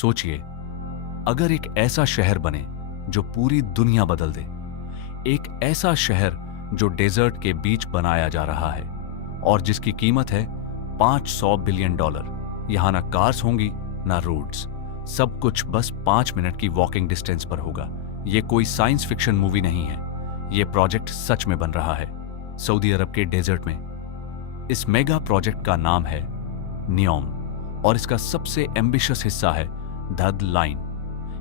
सोचिए, अगर एक ऐसा शहर बने जो पूरी दुनिया बदल दे, एक ऐसा शहर जो डेजर्ट के बीच बनाया जा रहा है और जिसकी कीमत है $500 बिलियन। यहां ना कार्स होंगी ना रोड्स, सब कुछ बस 5 मिनट की वॉकिंग डिस्टेंस पर होगा। यह कोई साइंस फिक्शन मूवी नहीं है, यह प्रोजेक्ट सच में बन रहा है सऊदी अरब के डेजर्ट में। इस मेगा प्रोजेक्ट का नाम है नियोम और इसका सबसे एम्बिशियस हिस्सा है धद लाइन।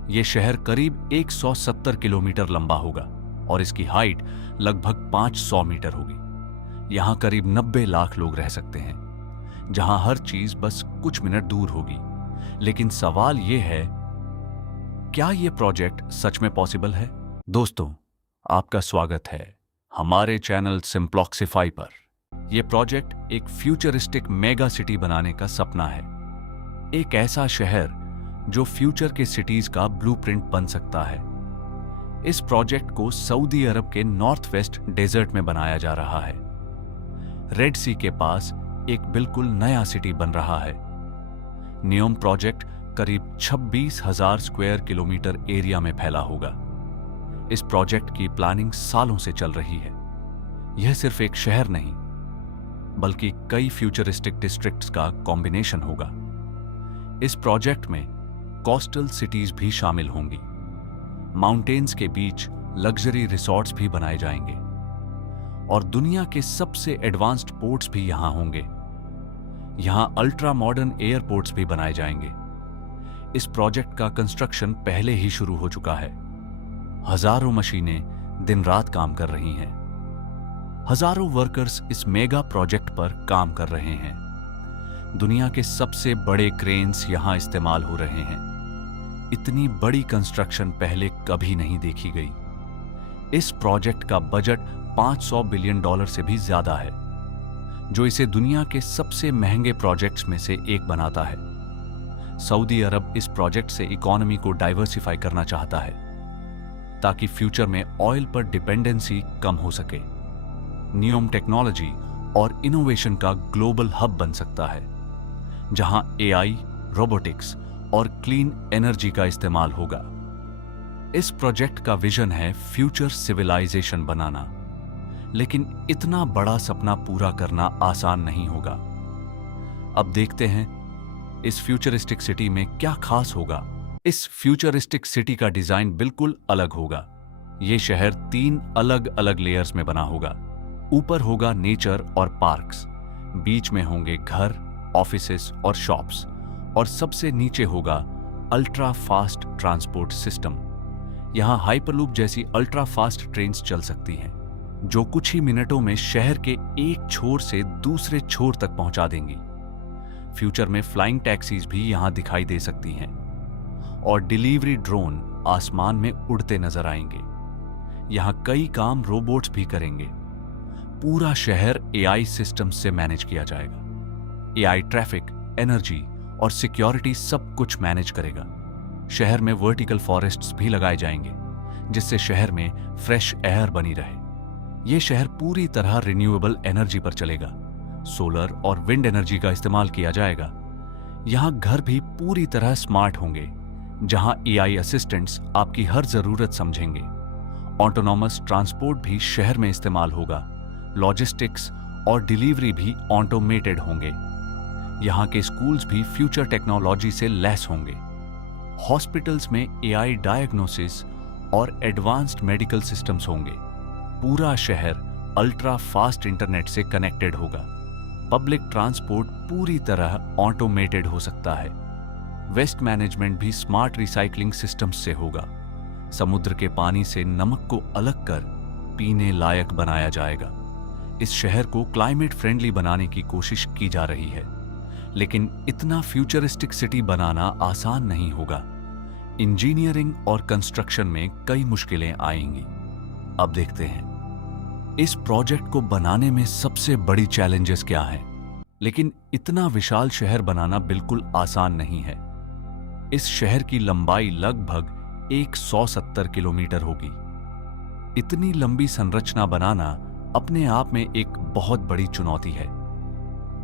यह शहर करीब 170 किलोमीटर लंबा होगा और इसकी हाइट लगभग 500 मीटर होगी। यहां करीब 90 लाख लोग रह सकते हैं, जहां हर चीज बस कुछ मिनट दूर होगी। लेकिन सवाल यह है, क्या यह प्रोजेक्ट सच में पॉसिबल है? दोस्तों, आपका स्वागत है हमारे चैनल सिंप्लॉक्सिफाई पर। यह प्रोजेक्ट एक फ्यूचरिस्टिक मेगा सिटी बनाने का सपना है, एक ऐसा शहर जो फ्यूचर के सिटीज का ब्लूप्रिंट बन सकता है। इस प्रोजेक्ट को सऊदी अरब के नॉर्थ वेस्ट डेजर्ट में बनाया जा रहा है। रेड सी के पास एक बिल्कुल नया सिटी बन रहा है। नियोम प्रोजेक्ट करीब 26,000 स्क्वायर किलोमीटर एरिया में फैला होगा। इस प्रोजेक्ट की प्लानिंग सालों से चल रही है। यह सिर्फ एक शहर नहीं, बल्कि कई फ्यूचरिस्टिक डिस्ट्रिक्ट्स का कॉम्बिनेशन होगा। इस प्रोजेक्ट में कोस्टल सिटीज भी शामिल होंगी। माउंटेन्स के बीच लग्जरी रिसॉर्ट्स भी बनाए जाएंगे और दुनिया के सबसे एडवांस्ड पोर्ट्स भी यहां होंगे। यहां अल्ट्रा मॉडर्न एयरपोर्ट्स भी बनाए जाएंगे। इस प्रोजेक्ट का कंस्ट्रक्शन पहले ही शुरू हो चुका है। हजारों मशीनें दिन रात काम कर रही हैं। हजारों वर्कर्स इस मेगा प्रोजेक्ट पर काम कर रहे हैं। दुनिया के सबसे बड़े क्रेन्स यहां इस्तेमाल हो रहे हैं। इतनी बड़ी कंस्ट्रक्शन पहले कभी नहीं देखी गई। इस प्रोजेक्ट का बजट $500 बिलियन से भी ज्यादा है, जो इसे दुनिया के सबसे महंगे प्रोजेक्ट्स में से एक बनाता है। सऊदी अरब इस प्रोजेक्ट से इकोनॉमी को डाइवर्सिफाई करना चाहता है ताकि फ्यूचर में ऑयल पर डिपेंडेंसी कम हो सके। नियोम टेक्नोलॉजी और इनोवेशन का ग्लोबल हब बन सकता है, जहां एआई, रोबोटिक्स और क्लीन एनर्जी का इस्तेमाल होगा। इस प्रोजेक्ट का विजन है फ्यूचर सिविलाइजेशन बनाना, लेकिन इतना बड़ा सपना पूरा करना आसान नहीं होगा। अब देखते हैं इस फ्यूचरिस्टिक सिटी में क्या खास होगा। इस फ्यूचरिस्टिक सिटी का डिजाइन बिल्कुल अलग होगा। यह शहर 3 अलग अलग लेयर्स में बना होगा। ऊपर होगा नेचर और पार्क्स, बीच में होंगे घर, ऑफिसेस और शॉप्स, और सबसे नीचे होगा अल्ट्रा फास्ट ट्रांसपोर्ट सिस्टम। यहां हाइपरलूप जैसी अल्ट्रा फास्ट ट्रेन्स चल सकती हैं, जो कुछ ही मिनटों में शहर के एक छोर से दूसरे छोर तक पहुंचा देंगी। फ्यूचर में फ्लाइंग टैक्सीज भी यहां दिखाई दे सकती हैं और डिलीवरी ड्रोन आसमान में उड़ते नजर आएंगे। यहां कई काम रोबोट्स भी करेंगे। पूरा शहर एआई सिस्टम से मैनेज किया जाएगा। एआई ट्रैफिक, एनर्जी और सिक्योरिटी सब कुछ मैनेज करेगा। शहर में वर्टिकल फॉरेस्ट्स भी लगाए जाएंगे, जिससे शहर में फ्रेश एयर बनी रहे। यह शहर पूरी तरह रिन्यूएबल एनर्जी पर चलेगा। सोलर और विंड एनर्जी का इस्तेमाल किया जाएगा। यहां घर भी पूरी तरह स्मार्ट होंगे, जहां एआई असिस्टेंट्स आपकी हर जरूरत समझेंगे। ऑटोनॉमस ट्रांसपोर्ट भी शहर में इस्तेमाल होगा। लॉजिस्टिक्स और डिलीवरी भी ऑटोमेटेड होंगे। यहां के स्कूल्स भी फ्यूचर टेक्नोलॉजी से लैस होंगे। हॉस्पिटल्स में एआई डायग्नोसिस और एडवांस्ड मेडिकल सिस्टम्स होंगे। पूरा शहर अल्ट्रा फास्ट इंटरनेट से कनेक्टेड होगा। पब्लिक ट्रांसपोर्ट पूरी तरह ऑटोमेटेड हो सकता है। वेस्ट मैनेजमेंट भी स्मार्ट रिसाइकलिंग सिस्टम्स से होगा। समुद्र के पानी से नमक को अलग कर पीने लायक बनाया जाएगा। इस शहर को क्लाइमेट फ्रेंडली बनाने की कोशिश की जा रही है, लेकिन इतना फ्यूचरिस्टिक सिटी बनाना आसान नहीं होगा। इंजीनियरिंग और कंस्ट्रक्शन में कई मुश्किलें आएंगी। अब देखते हैं इस प्रोजेक्ट को बनाने में सबसे बड़ी चैलेंजेस क्या हैं। लेकिन इतना विशाल शहर बनाना बिल्कुल आसान नहीं है। इस शहर की लंबाई लगभग 170 किलोमीटर होगी। इतनी लंबी संरचना बनाना अपने आप में एक बहुत बड़ी चुनौती है।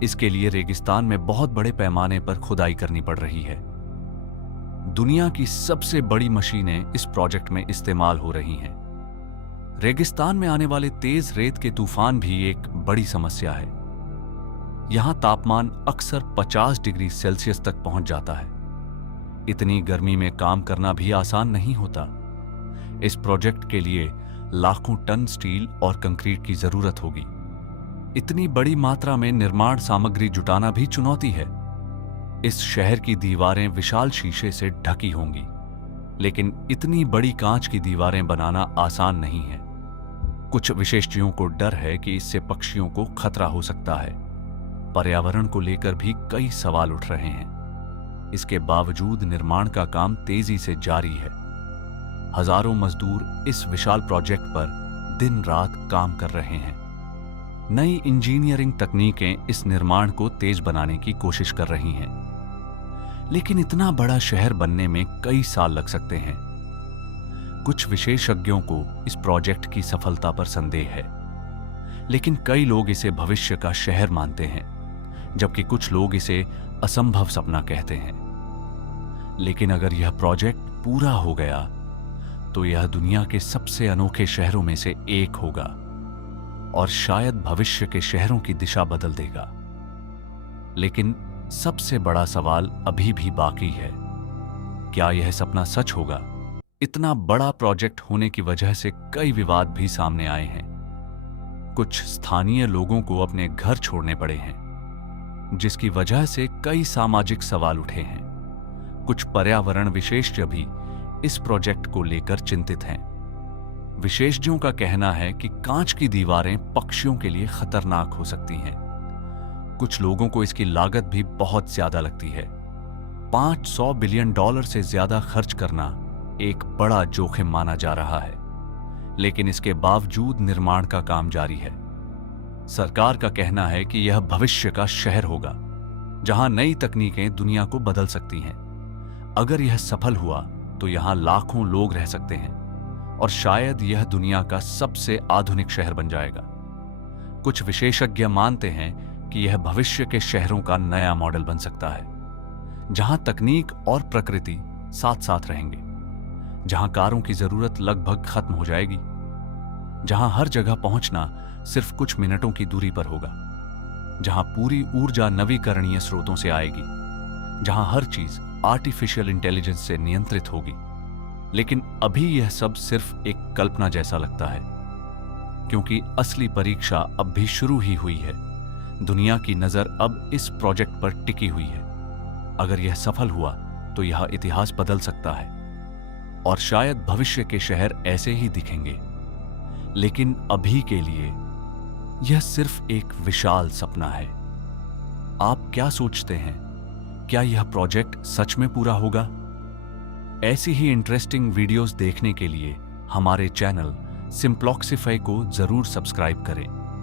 इसके लिए रेगिस्तान में बहुत बड़े पैमाने पर खुदाई करनी पड़ रही है। दुनिया की सबसे बड़ी मशीनें इस प्रोजेक्ट में इस्तेमाल हो रही हैं। रेगिस्तान में आने वाले तेज रेत के तूफान भी एक बड़ी समस्या है। यहां तापमान अक्सर 50 डिग्री सेल्सियस तक पहुंच जाता है। इतनी गर्मी में काम करना भी आसान नहीं होता। इस प्रोजेक्ट के लिए लाखों टन स्टील और कंक्रीट की जरूरत होगी। इतनी बड़ी मात्रा में निर्माण सामग्री जुटाना भी चुनौती है। इस शहर की दीवारें विशाल शीशे से ढकी होंगी, लेकिन इतनी बड़ी कांच की दीवारें बनाना आसान नहीं है। कुछ विशेषज्ञों को डर है कि इससे पक्षियों को खतरा हो सकता है। पर्यावरण को लेकर भी कई सवाल उठ रहे हैं। इसके बावजूद निर्माण का काम तेजी से जारी है। हजारों मजदूर इस विशाल प्रोजेक्ट पर दिन रात काम कर रहे हैं। नई इंजीनियरिंग तकनीकें इस निर्माण को तेज बनाने की कोशिश कर रही हैं। लेकिन इतना बड़ा शहर बनने में कई साल लग सकते हैं। कुछ विशेषज्ञों को इस प्रोजेक्ट की सफलता पर संदेह है, लेकिन कई लोग इसे भविष्य का शहर मानते हैं, जबकि कुछ लोग इसे असंभव सपना कहते हैं। लेकिन अगर यह प्रोजेक्ट पूरा हो गया तो यह दुनिया के सबसे अनोखे शहरों में से एक होगा और शायद भविष्य के शहरों की दिशा बदल देगा। लेकिन सबसे बड़ा सवाल अभी भी बाकी है, क्या यह सपना सच होगा? इतना बड़ा प्रोजेक्ट होने की वजह से कई विवाद भी सामने आए हैं। कुछ स्थानीय लोगों को अपने घर छोड़ने पड़े हैं, जिसकी वजह से कई सामाजिक सवाल उठे हैं। कुछ पर्यावरण विशेषज्ञ भी इस प्रोजेक्ट को लेकर चिंतित हैं। विशेषज्ञों का कहना है कि कांच की दीवारें पक्षियों के लिए खतरनाक हो सकती हैं। कुछ लोगों को इसकी लागत भी बहुत ज्यादा लगती है। $500 बिलियन से ज्यादा खर्च करना एक बड़ा जोखिम माना जा रहा है, लेकिन इसके बावजूद निर्माण का काम जारी है। सरकार का कहना है कि यह भविष्य का शहर होगा, जहां नई तकनीकें दुनिया को बदल सकती हैं। अगर यह सफल हुआ तो यहां लाखों लोग रह सकते हैं और शायद यह दुनिया का सबसे आधुनिक शहर बन जाएगा। कुछ विशेषज्ञ मानते हैं कि यह भविष्य के शहरों का नया मॉडल बन सकता है, जहां तकनीक और प्रकृति साथ साथ रहेंगे, जहां कारों की जरूरत लगभग खत्म हो जाएगी, जहां हर जगह पहुंचना सिर्फ कुछ मिनटों की दूरी पर होगा, जहां पूरी ऊर्जा नवीकरणीय स्रोतों से आएगी, जहां हर चीज आर्टिफिशियल इंटेलिजेंस से नियंत्रित होगी। लेकिन अभी यह सब सिर्फ एक कल्पना जैसा लगता है, क्योंकि असली परीक्षा अब भी शुरू ही हुई है। दुनिया की नजर अब इस प्रोजेक्ट पर टिकी हुई है। अगर यह सफल हुआ तो यह इतिहास बदल सकता है और शायद भविष्य के शहर ऐसे ही दिखेंगे। लेकिन अभी के लिए यह सिर्फ एक विशाल सपना है। आप क्या सोचते हैं? क्या यह प्रोजेक्ट सच में पूरा होगा? ऐसी ही इंटरेस्टिंग वीडियोस देखने के लिए हमारे चैनल सिंप्लॉक्सिफाई को जरूर सब्सक्राइब करें।